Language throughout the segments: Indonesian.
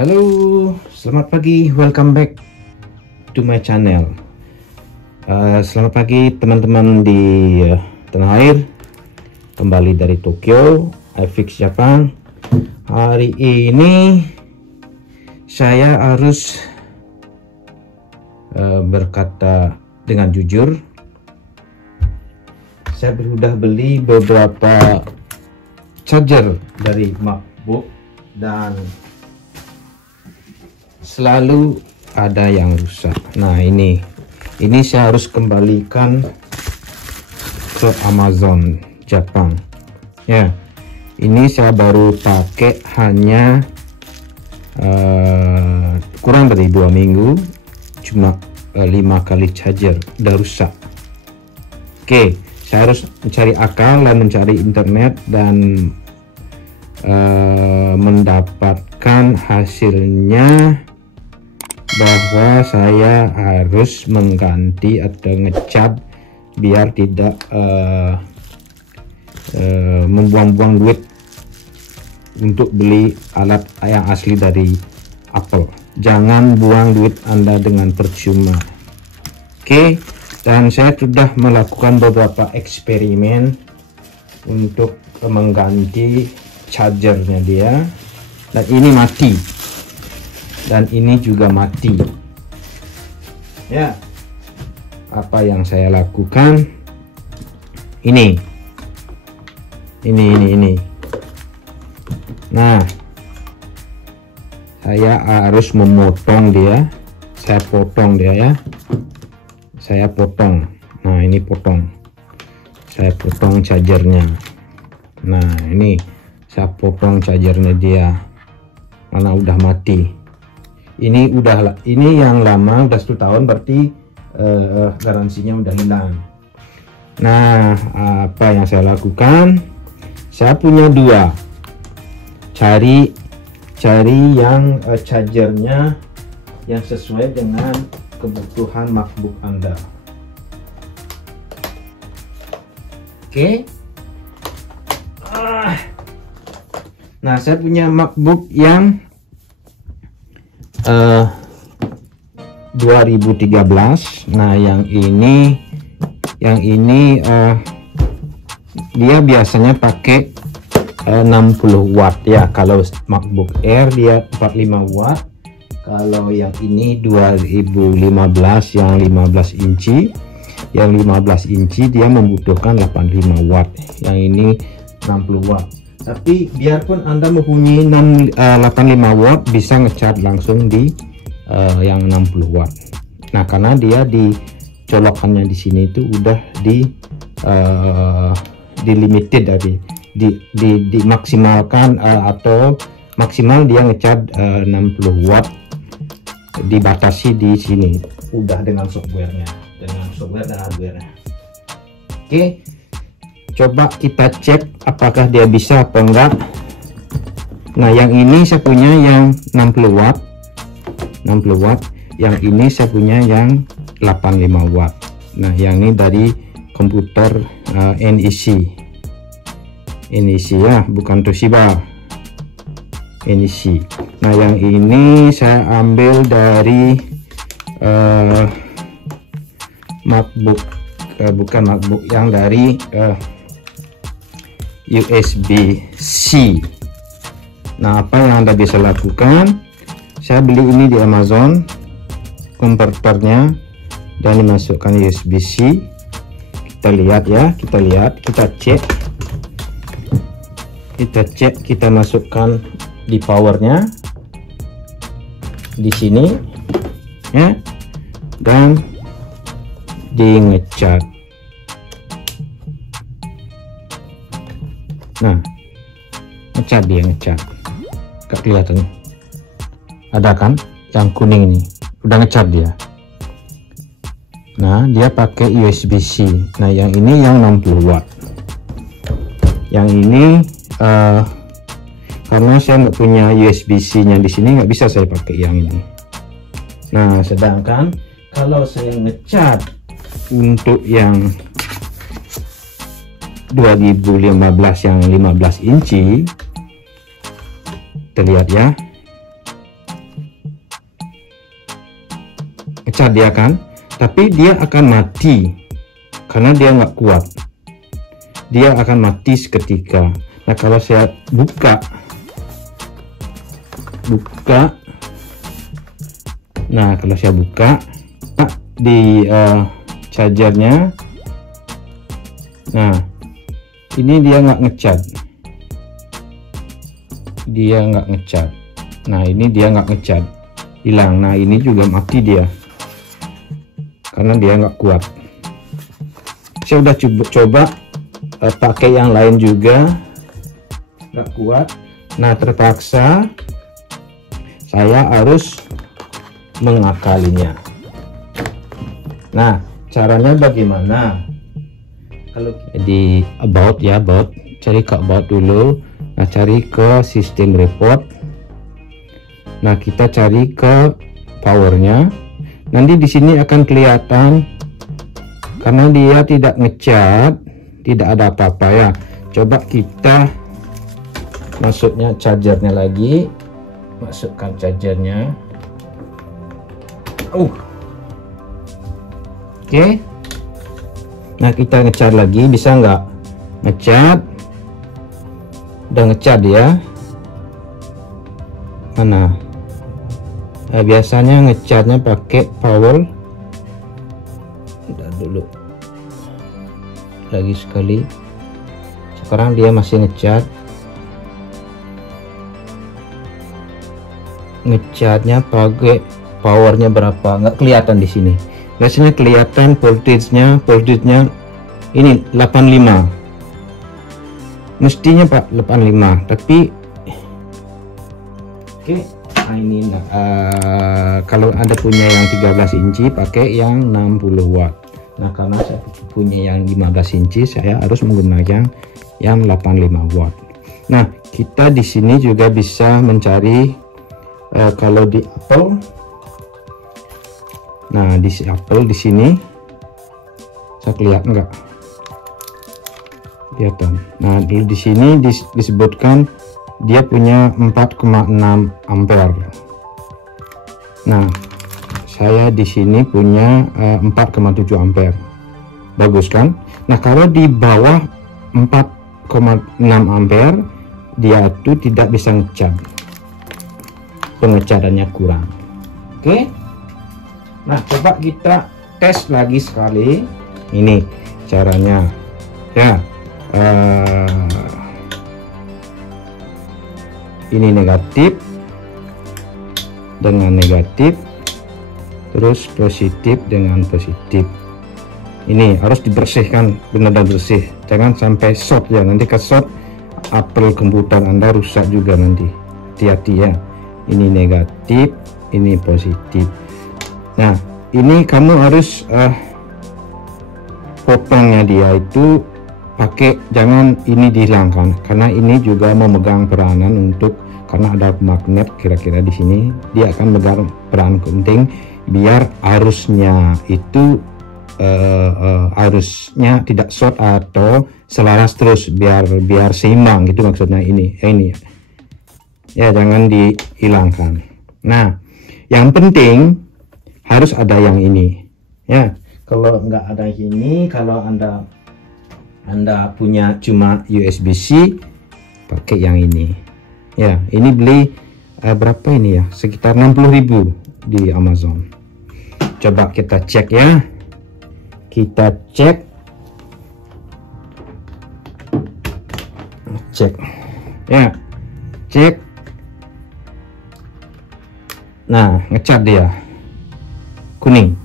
Halo, selamat pagi, welcome back to my channel. Selamat pagi teman-teman di tanah air, kembali dari Tokyo, iFix Japan. Hari ini saya harus berkata dengan jujur, saya sudah beli beberapa charger dari MacBook dan selalu ada yang rusak. Nah, ini saya harus kembalikan ke Amazon Jepang ya. Ini saya baru pakai hanya kurang dari 2 minggu, cuma 5 kali charger udah rusak. Oke, saya harus mencari akal dan mencari internet dan mendapatkan hasilnya bahwa saya harus mengganti atau ngecat biar tidak membuang-buang duit untuk beli alat yang asli dari Apple. Jangan buang duit Anda dengan percuma. Oke, dan saya sudah melakukan beberapa eksperimen untuk mengganti chargernya dia, dan ini mati, dan ini juga mati ya. Apa yang saya lakukan ini. Nah, saya harus memotong dia. Saya potong dia ya, saya potong. Nah, ini potong, saya potong chargernya. Nah, ini saya potong chargernya dia karena udah mati. Ini yang lama, udah 1 tahun, berarti garansinya udah hilang. Nah, apa yang saya lakukan, saya punya 2, cari yang chargernya yang sesuai dengan kebutuhan MacBook Anda. Oke. Nah, saya punya MacBook yang 2013. Nah, yang ini dia biasanya pakai 60 watt ya. Kalau MacBook Air dia 45 watt. Kalau yang ini 2015 yang 15 inci. Yang 15 inci dia membutuhkan 85 watt. Yang ini 60 watt. Tapi biarpun Anda mempunyai 85 watt, bisa ngecharge langsung di yang 60 watt. Nah, karena dia di colokannya di sini itu udah di limited, dari dimaksimalkan atau maksimal dia ngecharge 60 watt, dibatasi di sini udah dengan softwarenya, dan hardwarenya. Oke, coba kita cek apakah dia bisa atau enggak. Nah, yang ini saya punya yang 60 watt, yang ini saya punya yang 85 watt. Nah, yang ini dari komputer NEC ya, bukan Toshiba, NEC. Nah, yang ini saya ambil dari MacBook, bukan MacBook, yang dari USB-C. Nah, apa yang Anda bisa lakukan, saya beli ini di Amazon, konverternya, dan dimasukkan USB-C. Kita lihat ya, kita cek, kita masukkan di powernya di sini ya, dan di ngecat. Nah, ngecat, gak kelihatan, ada kan yang kuning ini, udah ngecat dia. Nah, dia pakai USB-C. Nah, yang ini yang 60 watt. Yang ini karena saya nggak punya USB-C nya di sini, nggak bisa saya pakai yang ini. Nah, sedangkan kalau saya ngecat untuk yang 2015 yang 15 inci, terlihat ya, ngecat dia kan, tapi dia akan mati karena dia nggak kuat, dia akan mati seketika. Nah kalau saya buka, nah kalau saya buka di chargernya, nah ini dia nggak ngecat, nah ini dia nggak ngecat, hilang. Nah ini juga mati dia karena dia nggak kuat. Saya udah coba pakai yang lain juga nggak kuat. Nah terpaksa saya harus mengakalinya. Nah caranya bagaimana? Kalau di about ya, about, cari ke about dulu. Nah cari ke sistem report. Nah kita cari ke powernya. Nanti di sini akan kelihatan karena dia tidak ngecat, tidak ada apa-apa ya. Coba kita masuknya chargernya lagi, masukkan chargernya. Oke. Nah kita ngecat lagi, bisa nggak? Ngecat, udah ngecat ya. Mana? Nah, biasanya ngecatnya pakai power. Udah dulu, lagi sekali. Sekarang dia masih ngecat. Ngecatnya pakai powernya berapa? Nggak kelihatan di sini. Biasanya kelihatan voltage-nya ini 85. Mestinya Pak 85, tapi oke. Nah ini kalau Anda punya yang 13 inci pakai yang 60 watt. Nah karena saya punya yang 15 inci, saya harus menggunakan yang 85 watt. Nah kita di sini juga bisa mencari kalau di Apple. Nah di Apple di sini saya lihat enggak kelihatan. Nah di sini disebutkan dia punya 4,6 ampere. Nah saya di sini punya 4,7 ampere. Bagus kan? Nah kalau di bawah 4,6 ampere dia itu tidak bisa ngecat, pengecatannya kurang. Oke. Nah coba kita tes lagi sekali. Ini caranya ya. Ini negatif dengan negatif, terus positif dengan positif. Ini harus dibersihkan, benar-benar bersih, jangan sampai short ya. Nanti ke short Apple komputer Anda rusak juga nanti. Hati-hati ya. Ini negatif, ini positif. Nah ini kamu harus potongnya dia itu pakai, jangan ini dihilangkan, karena ini juga memegang peranan untuk, karena ada magnet kira-kira di sini, dia akan memegang peran penting biar arusnya itu arusnya tidak short atau selaras terus, biar seimbang gitu maksudnya. Ini ya, jangan dihilangkan. Nah yang penting harus ada yang ini ya. Kalau nggak ada ini, kalau anda punya cuma USB-C, pakai yang ini ya. Ini beli berapa ini ya, sekitar 60.000 di Amazon. Coba kita cek ya, kita cek ya, cek. Nah ngecat dia kuning,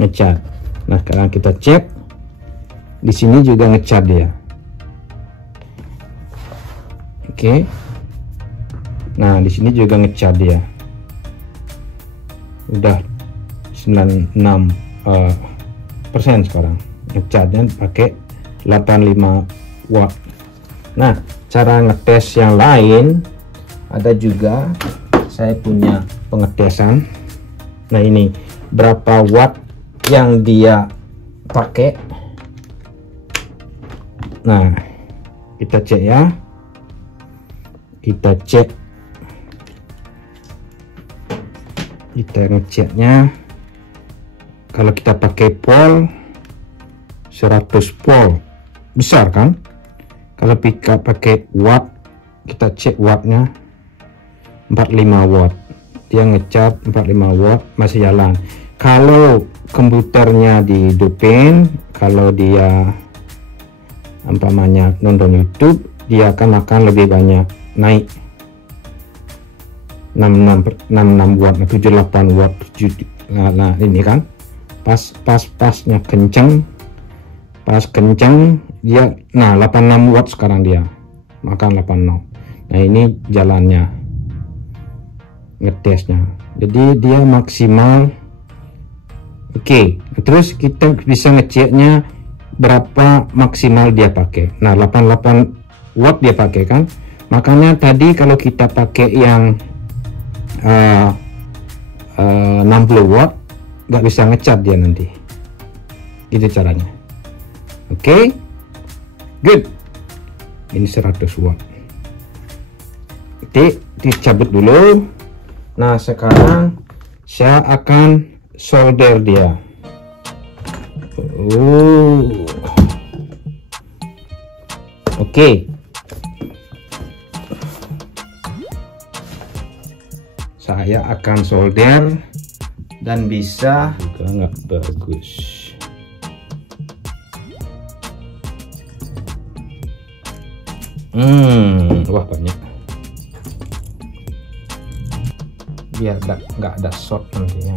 ngecat. Nah sekarang kita cek di sini juga ngecat dia. Oke. Nah di sini juga ngecat dia. Udah 96% sekarang. Ngecatnya pakai 85 watt. Nah cara ngetes yang lain ada juga. Saya punya pengetesan. Nah ini berapa watt yang dia pakai. Nah kita cek ya, kita ngeceknya. kalau kita pakai pol 100 pol besar kan. Kalau kita pakai watt, kita cek wattnya 45 watt, dia ngecat 45 watt masih jalan. Kalau komputernya dihidupin, kalau dia umpamanya nonton YouTube, dia akan lebih banyak, naik 66 watt, 78 watt. Nah ini kan pasnya kenceng, pas kenceng dia, nah 86 watt sekarang dia makan 86. Nah ini jalannya ngetesnya, jadi dia maksimal. Oke, terus kita bisa ngeceknya berapa maksimal dia pakai. Nah 88 watt dia pakai kan, makanya tadi kalau kita pakai yang 60 watt nggak bisa ngecat dia nanti, gitu caranya. Oke, good. Ini 100 watt. Oke, dicabut dulu. Nah sekarang saya akan solder dia. Oke. Saya akan solder dan bisa juga nggak bagus. Wah banyak. Biar nggak ada short nantinya.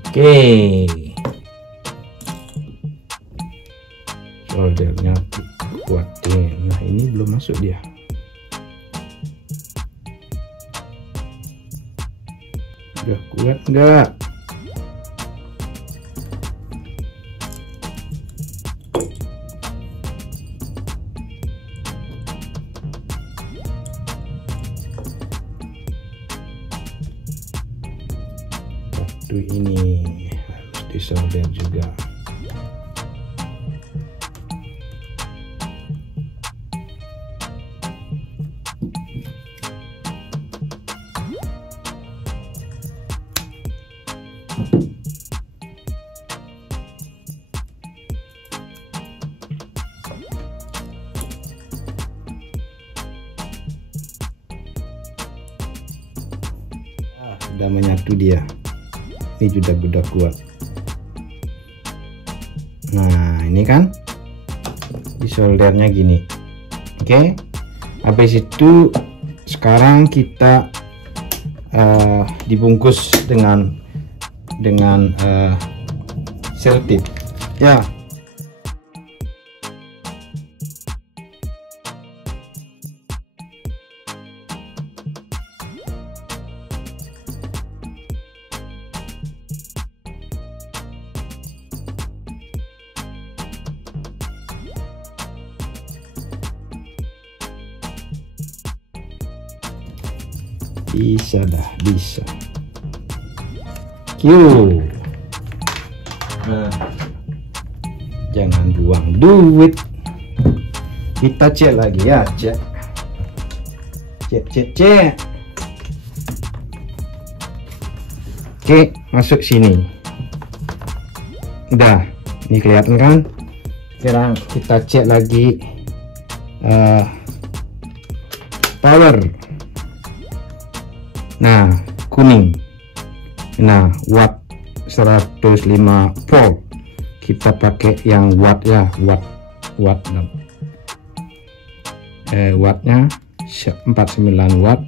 Oke. Soldernya kuatin. Nah ini belum masuk dia. Udah kuat enggak? Waktu ini harus disolder juga. Sudah menyatu dia. Ini sudah kuat. Nah ini kan disoldernya gini. Oke, habis itu sekarang kita dibungkus dengan selotip ya. Bisa dah, bisa. Q. Nah, jangan buang duit. Kita cek lagi ya, cek. Oke, masuk sini. Udah, ini kelihatan kan? Sekarang kita cek lagi power. Nah kuning. Nah watt 105 volt. Kita pakai yang watt ya, wattnya 49 watt.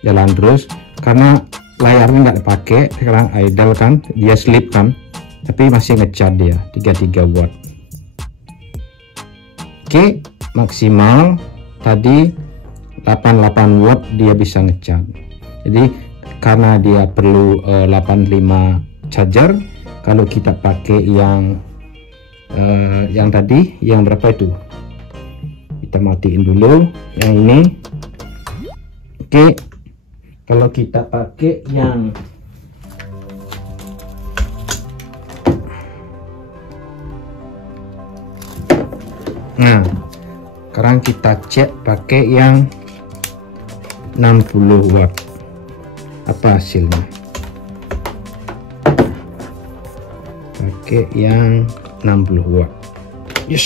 Jalan terus karena layarnya nggak dipakai sekarang, idle kan, dia sleep kan, tapi masih ngecat dia 33 watt. Oke, maksimal tadi 88 watt dia bisa ngecat. Jadi karena dia perlu 85 charger, kalau kita pakai yang tadi yang berapa itu, kita matiin dulu yang ini. Oke, kalau kita pakai yang Sekarang kita cek pakai yang 60 watt. Apa hasilnya? Pakai yang 60 watt. Yes.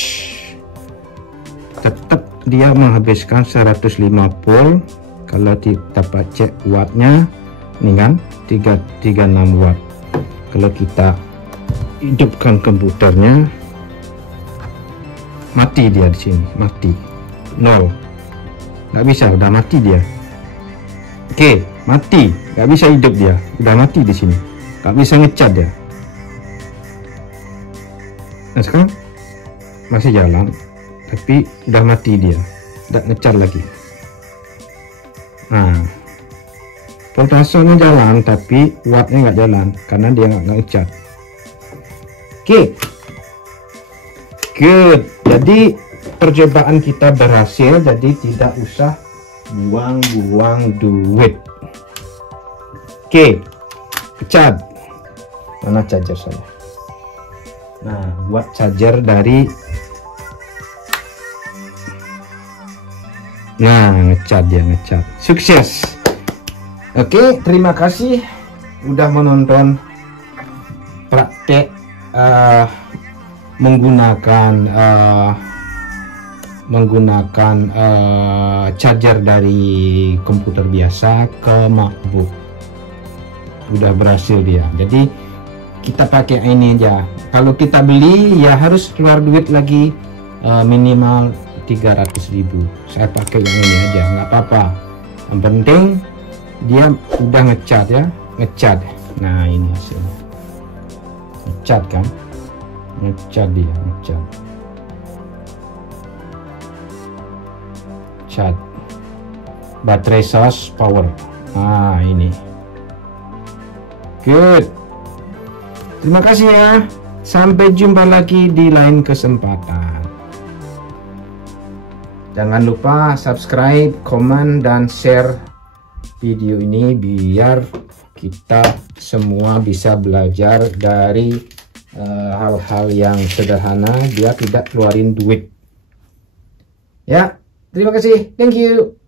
Tetap dia menghabiskan 105 volt. Kalau kita cek wattnya ini kan 336 watt. Kalau kita hidupkan komputernya, mati dia di sini, mati, nol, nggak bisa, udah mati dia. Oke, mati, nggak bisa hidup dia, udah mati di sini, nggak bisa ngecat dia. Nah sekarang masih jalan, tapi udah mati dia, nggak ngecat lagi. Nah, voltasenya jalan, tapi wattnya nggak jalan karena dia nggak ngecat. Oke, good. Jadi percobaan kita berhasil, jadi tidak usah buang-buang duit. Oke, cat. Mana charger saya? Nah, buat charger dari, nah ngecat dia, ngecat, sukses. Oke, terima kasih udah menonton praktek menggunakan charger dari komputer biasa ke MacBook. Udah berhasil dia. Jadi kita pakai ini aja. Kalau kita beli ya harus keluar duit lagi minimal 300.000. Saya pakai yang ini aja, nggak apa-apa. Yang penting dia udah ngecat ya, ngecat. Nah ini hasilnya, ngecat kan, ngecat dia, ngecat, cat, baterai source power. Nah ini, good. Terima kasih ya, sampai jumpa lagi di lain kesempatan. Jangan lupa subscribe, komen, dan share video ini biar kita semua bisa belajar dari hal-hal yang sederhana, dia tidak keluarin duit. Ya, terima kasih, thank you.